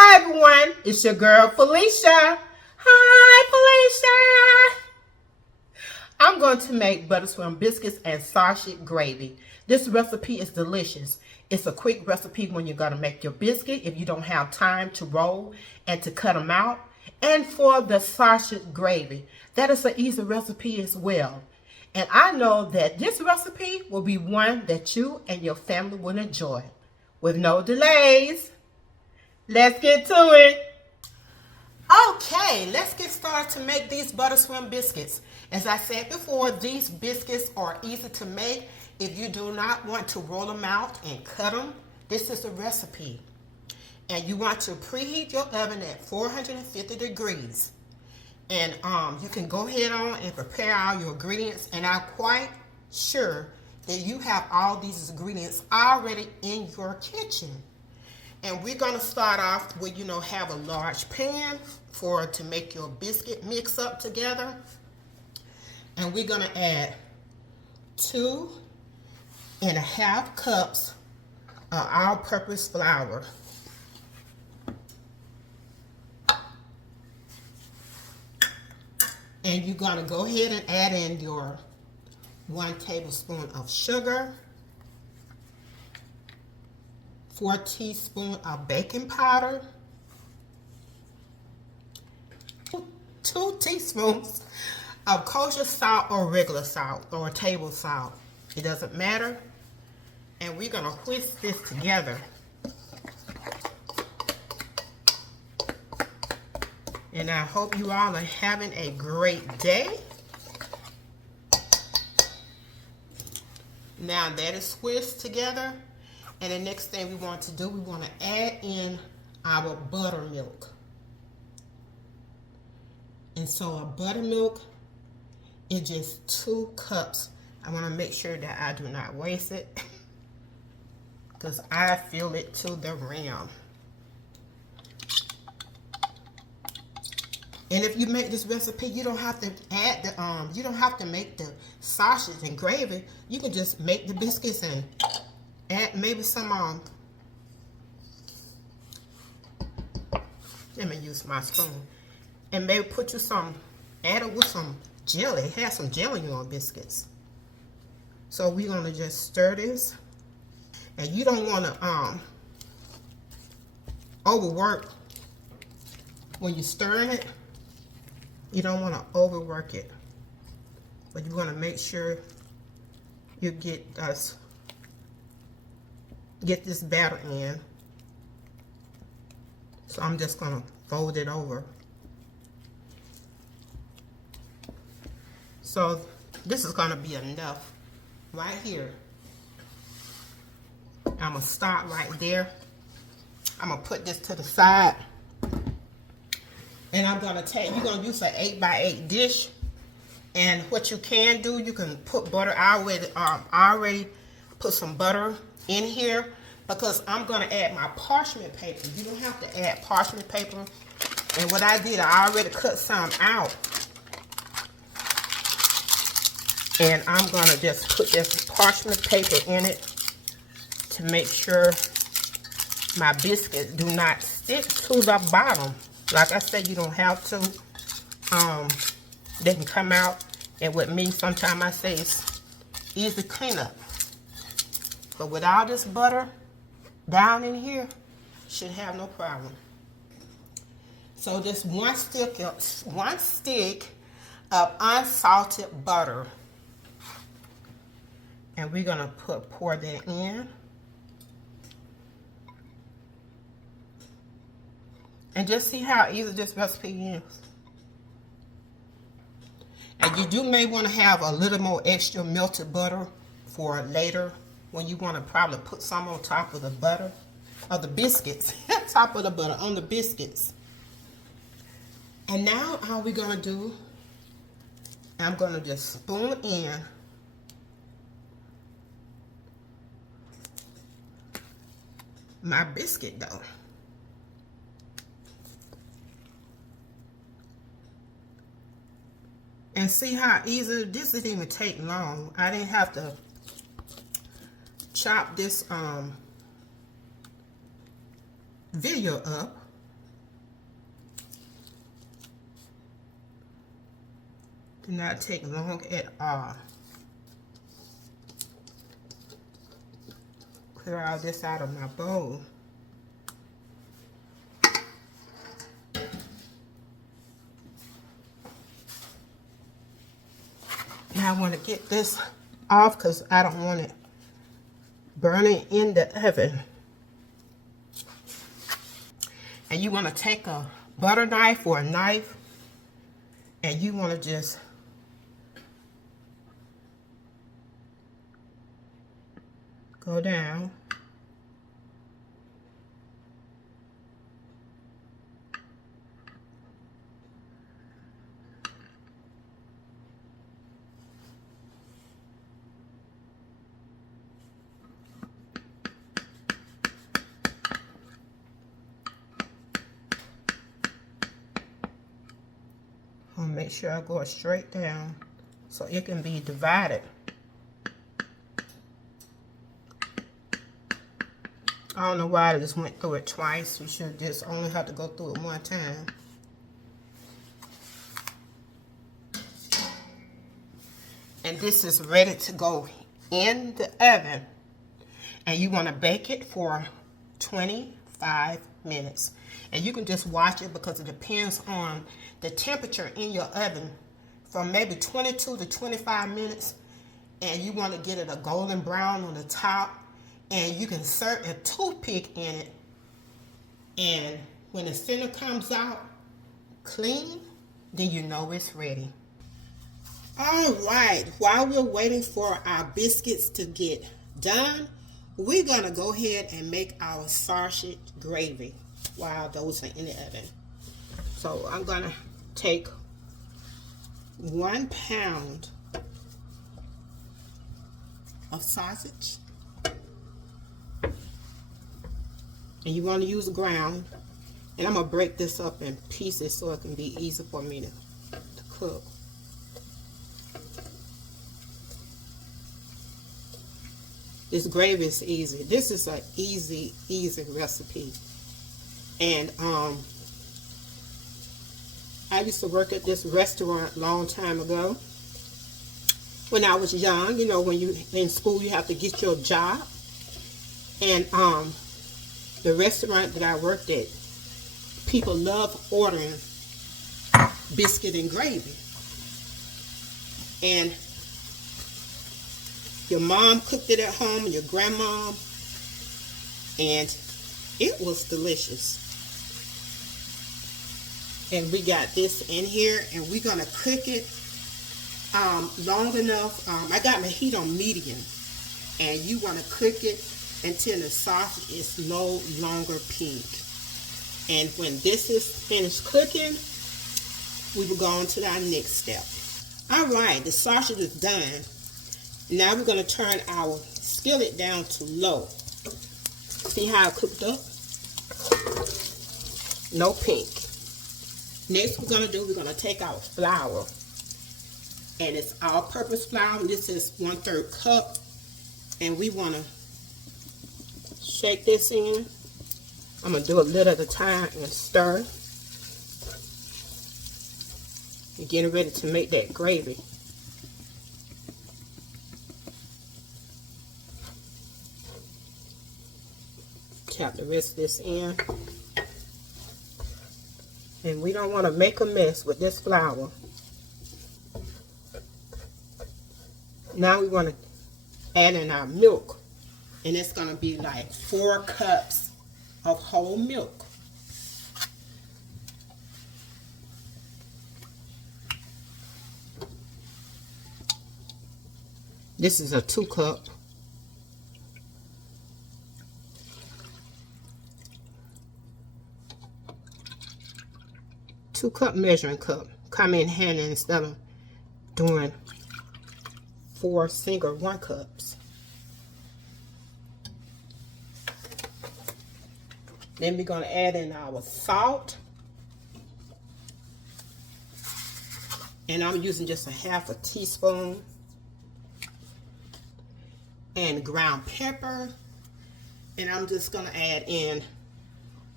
Hi everyone, it's your girl Felicia. Hi Felicia. I'm going to make Buttermilk biscuits and sausage gravy. This recipe is delicious. It's a quick recipe when you're going to make your biscuit if you don't have time to roll and to cut them out. And for the sausage gravy, that is an easy recipe as well. And I know that this recipe will be one that you and your family will enjoy. With no delays, let's get to it. Okay, let's get started to make these Buttermilk biscuits. As I said before, these biscuits are easy to make. If you do not want to roll them out and cut them, this is the recipe. And you want to preheat your oven at 450 degrees. And you can go ahead on and prepare all your ingredients. And I'm quite sure that you have all these ingredients already in your kitchen. And we're going to start off with, have a large pan to make your biscuit mix up together. And we're going to add 2.5 cups of all-purpose flour. And you're going to go ahead and add in your 1 tablespoon of sugar, 4 teaspoons of baking powder, 2 teaspoons of kosher salt or regular salt or table salt. It doesn't matter. And we're going to whisk this together. And I hope you all are having a great day. Now that is whisked together. And the next thing we want to do, we want to add in our buttermilk. And so a buttermilk is just 2 cups. I want to make sure that I do not waste it because I fill it to the rim. And if you make this recipe, you don't have to add the you don't have to make the sausage and gravy. You can just make the biscuits and add maybe some let me use my spoon. And maybe put you add it with some jelly. Have some jelly in your biscuits. So we're gonna just stir this. And you don't wanna overwork when you're stirring it. You don't want to overwork it, but you want to make sure you get this batter in. So I'm just going to fold it over. So this is going to be enough right here. I'm going to stop right there. I'm going to put this to the side. And I'm gonna you're gonna use an 8x8 dish. And what you can do, you can put butter. I already put some butter in here because I'm gonna add my parchment paper. You don't have to add parchment paper. And what I did, I already cut some out. And I'm gonna just put this parchment paper in it to make sure my biscuits do not stick to the bottom. Like I said, you don't have to. They can come out. And with me, sometimes I say it's easy cleanup. But with all this butter down in here, should have no problem. So just one stick of unsalted butter. And we're gonna pour that in. And just see how easy this recipe is. And you may want to have a little more extra melted butter for later when you want to probably put some on top of the butter, of the biscuits, top of the butter on the biscuits. And now all we're going to do, I'm going to just spoon in my biscuit dough. And see how easy, this didn't even take long. I didn't have to chop this video up. Do not take long at all. Clear all this out of my bowl. Now I want to get this off because I don't want it burning in the oven. And you want to take a butter knife or a knife and you want to just go down. I'll make sure I go straight down so it can be divided. I don't know why I just went through it twice. You should just only have to go through it one time. And this is ready to go in the oven. And you want to bake it for 25 minutes. And you can just watch it because it depends on the temperature in your oven from maybe 22 to 25 minutes. And you want to get it a golden brown on the top. And you can insert a toothpick in it. And when the center comes out clean, then you know it's ready. All right, while we're waiting for our biscuits to get done, we're going to go ahead and make our sausage gravy while those are in the oven. So I'm going to take 1 pound of sausage. And you want to use ground. And I'm going to break this up in pieces so it can be easy for me to cook. This gravy is easy. This is an easy recipe. And I used to work at this restaurant a long time ago. When I was young, you know, when you in school, you have to get your job. And the restaurant that I worked at, people love ordering biscuit and gravy. And your mom cooked it at home and your grandma, and it was delicious. And we got this in here, and we're gonna cook it long enough. I got my heat on medium, and you want to cook it until the sausage is no longer pink. And when this is finished cooking, we will go on to our next step. All right, the sausage is done. Now we're going to turn our skillet down to low. See how it cooked up? No pink. Next we're going to take our flour. And it's all-purpose flour. This is 1/3 cup. And we want to shake this in. I'm going to do a little at a time and stir. We're getting ready to make that gravy. Tap the rest of this in. And we don't want to make a mess with this flour. Now we want to add in our milk. And it's going to be like 4 cups of whole milk. This is a 2 cup. Two-cup measuring cup. Come in handy instead of doing 4 single 1 cups. Then we're going to add in our salt. And I'm using just a 1/2 teaspoon. And ground pepper. And I'm just going to add in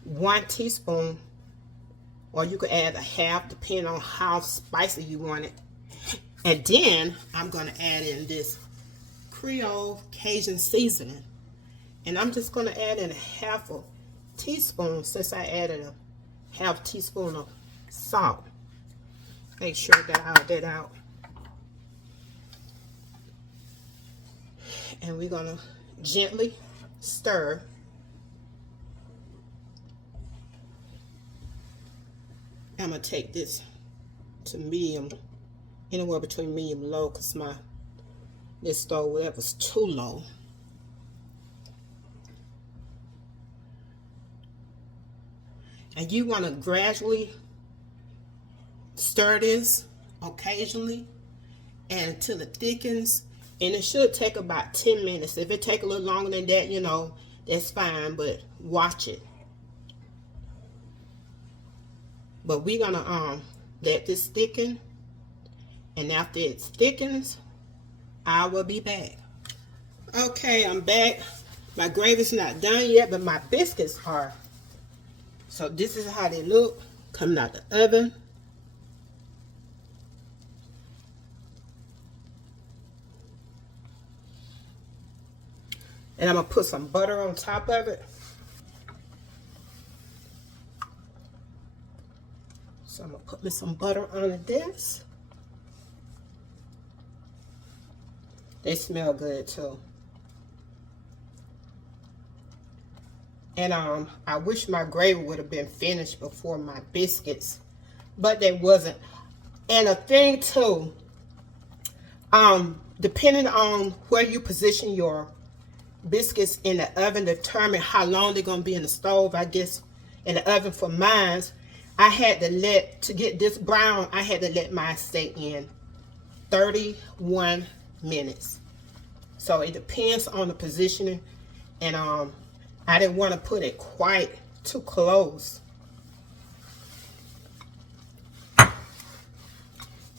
1 teaspoon. Or you could add a 1/2 depending on how spicy you want it. And then I'm going to add in this Creole Cajun seasoning. And I'm just going to add in a half a teaspoon, since I added a half teaspoon of salt. Make sure that I add that out. And we're going to gently stir. I'm going to take this to medium, anywhere between medium and low, because this stove, that was too low. And you want to gradually stir this occasionally and until it thickens. And it should take about 10 minutes. If it take a little longer than that, you know, that's fine, but watch it. But we're gonna let this thicken, and after it thickens, I will be back. Okay, I'm back. My gravy's not done yet, but my biscuits are. So this is how they look coming out the oven. And I'm gonna put some butter on top of it. So I'm gonna put me some butter on this. They smell good too. And I wish my gravy would have been finished before my biscuits, but they wasn't. And a thing too, depending on where you position your biscuits in the oven, determine how long they're gonna be in the stove. I guess in the oven for mine, I had to to get this brown, I had to let mine stay in 31 minutes. So it depends on the positioning, and I didn't want to put it quite too close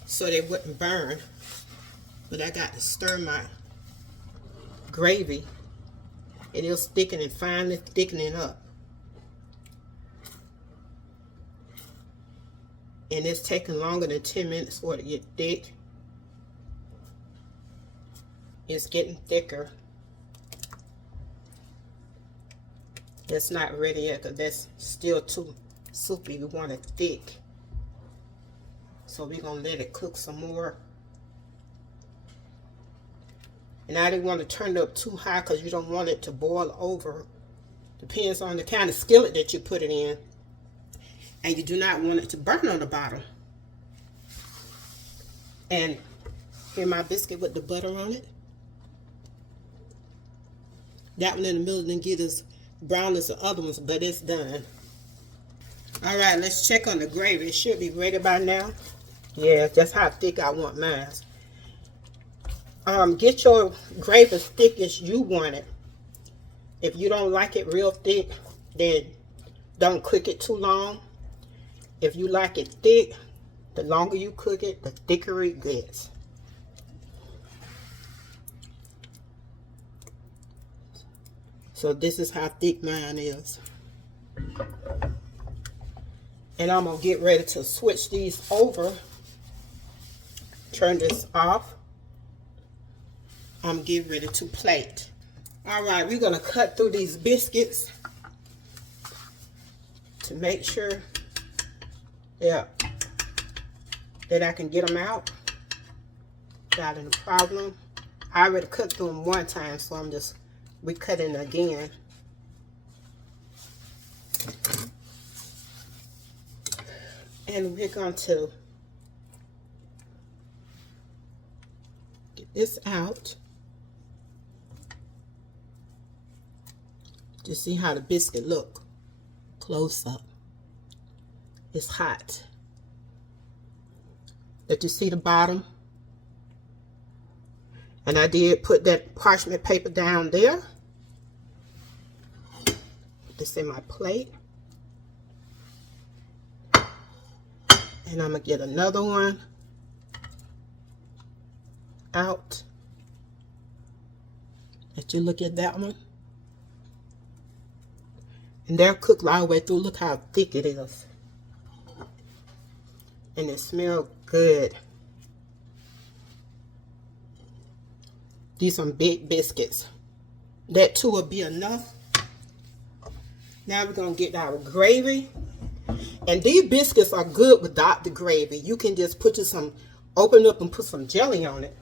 so they wouldn't burn. But I got to stir my gravy. It is thickening, finely thickening up. And it's taking longer than 10 minutes for it to get thick. It's getting thicker. That's not ready yet, because that's still too soupy. We want it thick. So we're going to let it cook some more. And I didn't want to turn it up too high, because you don't want it to boil over. Depends on the kind of skillet that you put it in. And you do not want it to burn on the bottom. And here my biscuit with the butter on it. That one in the middle didn't get as brown as the other ones, but it's done. All right, let's check on the gravy. It should be ready by now. Yeah, that's how thick I want mine. Get your gravy as thick as you want it. If you don't like it real thick, then don't cook it too long. If you like it thick, the longer you cook it, the thicker it gets. So this is how thick mine is. And I'm going to get ready to switch these over. Turn this off. I'm getting ready to plate. All right, we're going to cut through these biscuits to make sure that I can get them out without any problem. I already cut through them one time, so I'm just recutting again. And we're going to get this out to see how the biscuit look close up. It's hot. Did you see the bottom? And I did put that parchment paper down there. Put this in my plate. And I'm going to get another one out. Let you look at that one. And they're cooked all the way through. Look how thick it is. And it smells good. These some big biscuits. That 2 will be enough. Now we're going to get our gravy. And these biscuits are good without the gravy. You can just put you some, open up and put some jelly on it.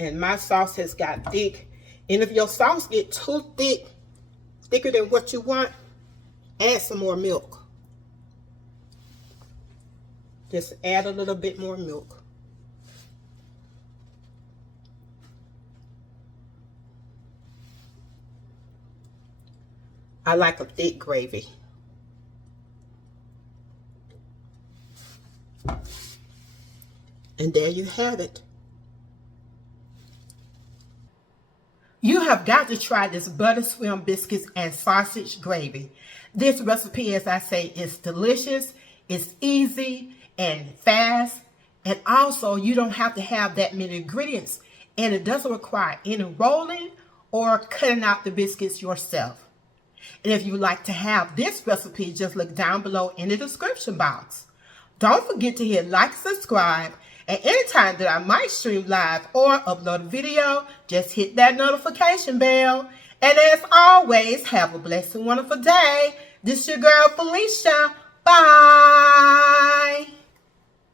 And my sauce has got thick. And if your sauce get too thick, thicker than what you want, add some more milk. Just add a little bit more milk. I like a thick gravy. And there you have it. You have got to try this butter swim biscuits and sausage gravy. This recipe, as I say, is delicious, it's easy and fast, and also you don't have to have that many ingredients, and it doesn't require any rolling or cutting out the biscuits yourself. And if you would like to have this recipe, just look down below in the description box. Don't forget to hit like and subscribe. And anytime that I might stream live or upload a video, just hit that notification bell. And as always, have a blessed and wonderful day. This is your girl Felicia. Bye.